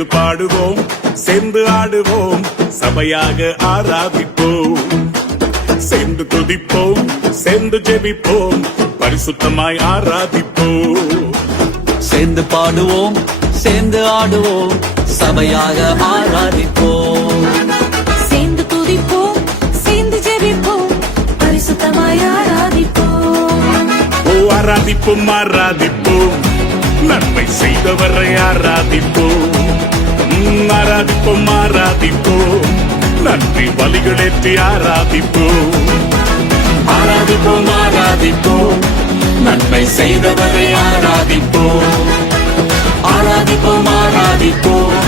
சேர்ந்து பாடுவோம், சேர்ந்து ஆடுவோம், சபையாக ஆராதிப்போம். சேர்ந்து துதிப்போம், சேர்ந்து ஜெபிப்போம், பரிசுத்தமாய் ஆராதிப்போம். சேர்ந்து பாடுவோம், சேர்ந்து ஆடுவோம், சபையாக ஆராதிப்போம். சேர்ந்து துதிப்போம், சேர்ந்து ஜெபிப்போம், பரிசுத்தமாய் ஆராதிப்போம். ஓ ஆராதிப்போம், ஆராதிப்போம், நன்மை செய்தவரை ஆராதிப்போம். ஆராதிப்போம், ஆராதிப்போம், நன்றி பலிகளேற்றி ஆராதிப்போம். ஆராதிப்போம், ஆராதிப்போம், நன்மை செய்தவரை ஆராதிப்போம். ஆராதிப்போம், ஆராதிப்போம்,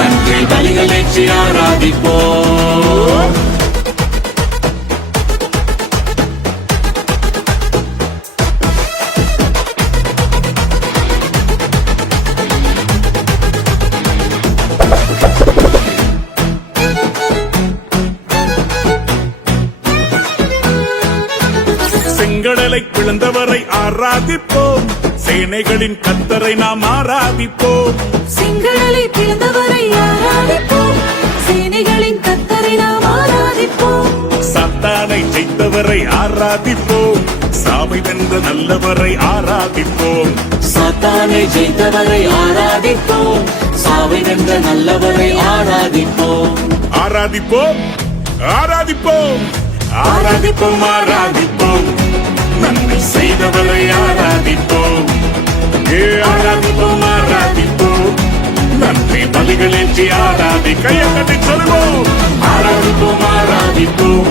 நன்றி பலிகளேற்றி ஆராதிப்போம். செங்கடலை பிளந்தவரை ஆராதிப்போம், சேனைகளின் கர்த்தரை நாம் ஆராதிப்போம். செங்கடலை பிளந்தவரை ஆராதிப்போம், சேனைகளின் கர்த்தரை நாம் ஆராதிப்போம். சாத்தானை ஜெயித்தவரை ஆராதிப்போம், சாவை வென்ற நல்லவரை ஆராதிப்போம். சாத்தானை ஜெயித்தவரை ஆராதிப்போம், சாவை வென்ற நல்லவரை ஆராதிப்போம். ஆராதிப்போம், ஆராதிப்போம், ஆராதிப்போம், ஆராதிப்போம், நன்மை செய்தவரை ஆராதிப்போம். ஆராதிப்போம், ஆராதிப்போம், நன்றி பலிகளேற்றி ஆராதி. கையை கட்டி சொல்லுவோம். ஆராதிப்போம், ஆராதிப்போம்,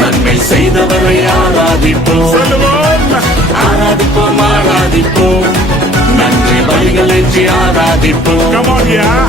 நன்மை செய்தவரை ஆராதிப்போம். சொல்லுவோம். ஆராதிப்போம், ஆராதிப்போம், நன்றி பலிகளேற்றி ஆராதிப்போம். Come on, yeah.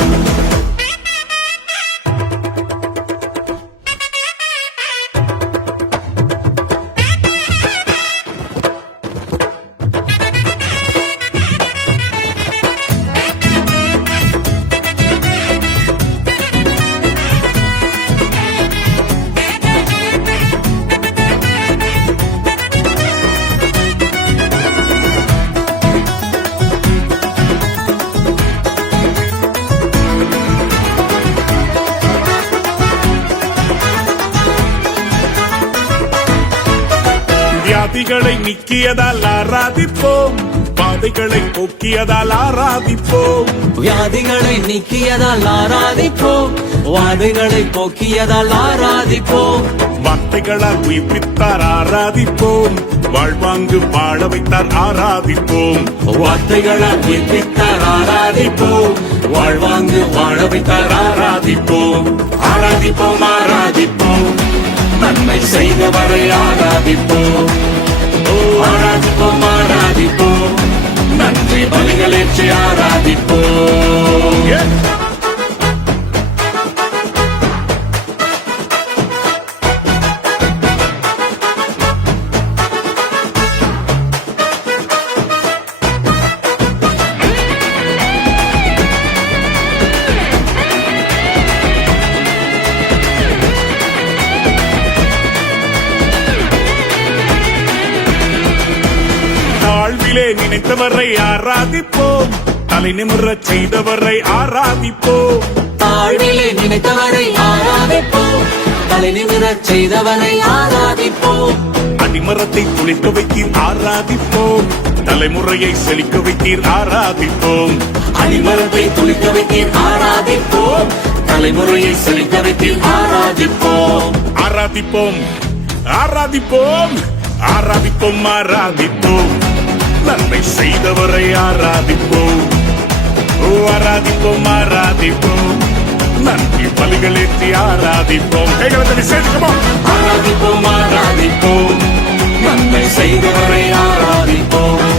வியாதிகளை நீக்கியதால் ஆராதிப்போம், பாதைகளை போக்கியதால் ஆராதிப்போம். வியாதிகளை நீக்கியதால் ஆராதிப்போம், வாதைகளை போக்கியதால் ஆராதிப்போம். வார்த்தைகளால் உயிர்ப்பித்தார் ஆராதிப்போம், வாழ்வாங்கு வாழ வைத்தார் ஆராதிப்போம். வார்த்தைகளால் உயிர்ப்பித்தார் ஆராதிப்போம், வாழ்வாங்கு வாழ வைத்தார் ஆராதிப்போம். ஆராதிப்போம், ஆராதிப்போம், நன்மை செய்தவரை ஆராதிப்போம். ஆராதிப்போம், ஆராதிப்போம், நன்றி பலிகளேற்றி ஆராதிப்போம். தாழ்விலே நினைத்தவரை ஆராதிப்போம், தலை நிமிரச் செய்தவரை ஆராதிப்போம். தாழ்விலே நினைத்தவரை ஆராதிப்போம், தலை நிமிரச் செய்தவரை ஆராதிப்போம். அடிமரத்தை துளிக்க வைத்தீர் ஆராதிப்போம், தலைமுறையை செழிக்க வைத்தீர் ஆராதிப்போம். அடிமரத்தை துளிக்க வைத்தீர் ஆராதிப்போம், தலைமுறையை செழிக்க வைத்தீர் ஆராதிப்போம். ஆராதிப்போம், ஆராதிப்போம், ஆராதிப்போம், ஆராதிப்போம், நன்மை செய்தவரை ஆராதிப்போம். ஆராதிப்போம், ஆராதிப்போம், நன்றி பலிகளேற்றி ஆராதிப்போம். கைகளை தட்டி சேர்த்துக்கோம். ஆராதிப்போம், ஆராதிப்போம், நன்மை செய்தவரை ஆராதிப்போம்.